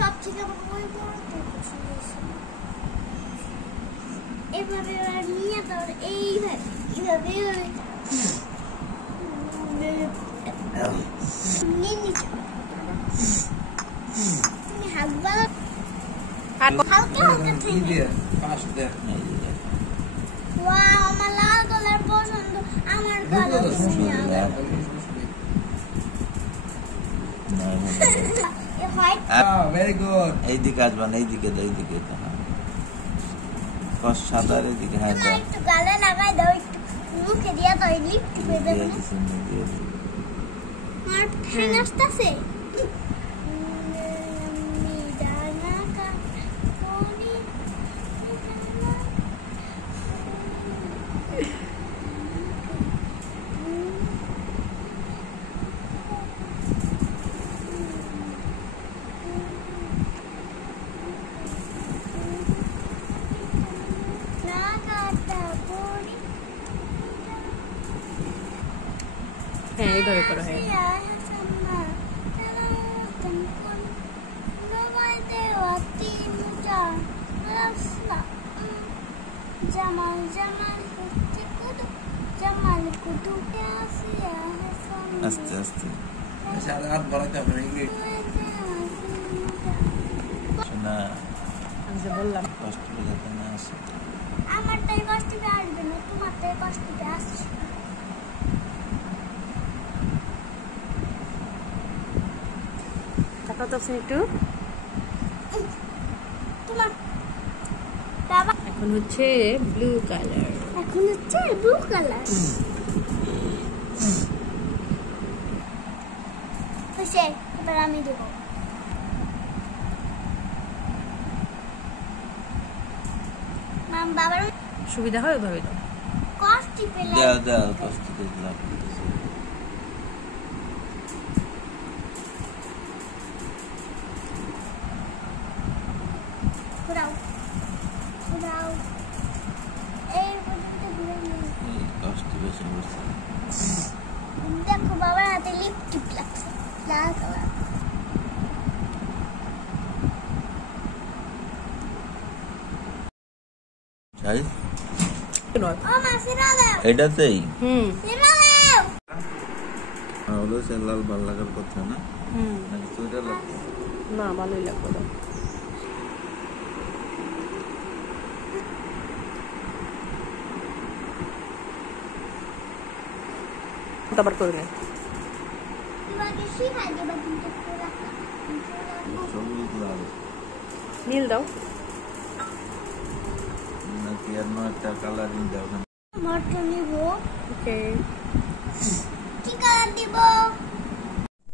সব ঠিক আমার ওই বড়তে পছন্দ হয়েছে। এভাবে নিয়ে তো এইভাবে তুমি হালকা হালকা হালকা দিয়ে পাশ দেখ। ওয়াও, আমার লাল কালার পছন্দ। আমার কালার ভেরি গুড। এইদিকে আসবেন, এইদিকে এইদিকে সাদার এদিকে। হ্যাঁ, একটু গালে লাগাই দাও, একটু মুখে দিয়া দাও, লিপট করে দাও। আর ঠ্যাং আসতেছে। হ্যাঁ, এইভাবে করো। হ্যাঁ, আস্তে আস্তে বললাম কষ্ট যাতে না আসে। আমারটাই কষ্ট আসবে না, তোমারটাই কষ্ট আসছে। কত একটু তোমার বাবা এখন হচ্ছে ব্লু কালার। এখন হচ্ছে ব্লু কালার। হচ্ছে, এবার আমি দেবো। মাম বাবার সুবিধা হয় ওইভাবে দাও। কষ্ট পেলে দাও দাও, কষ্ট দিলাম। ঘুরাও ঘুরাও, এই পর্যন্ত ঘুরে নিয়ে কষ্ট বেশি করছে। দেখো বাবার হাতে লিপস্টিক লাগছে লাল কালার। ও মা সিরা দাও। এটাতেই সিরা দাও। হলো সে লাল ভাল লাগার কথা না। নাকি চুইটা লাগবে না, ভালোই লাগবে। দাও আবার করে নে। সবুজ লাল নীল দাও নাকি অন্য একটা কালারিং দাও না। মটর নিব। ওকে, কি কালার দিব?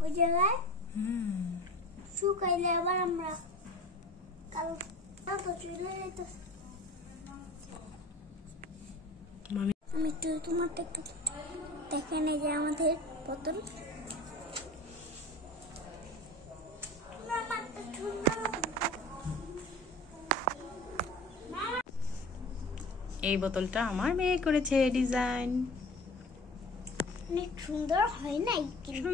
ওই জায়গায় শুকাইলে আবার আমরা কাল তো চলে যাইতেছে। আমি একটু তোমারটা একটু দেখে নেই যে আমাদের বোতল এই বোতলটা আমার মেয়ে করেছে ডিজাইন। অনেক সুন্দর হয় নাই কিন্তু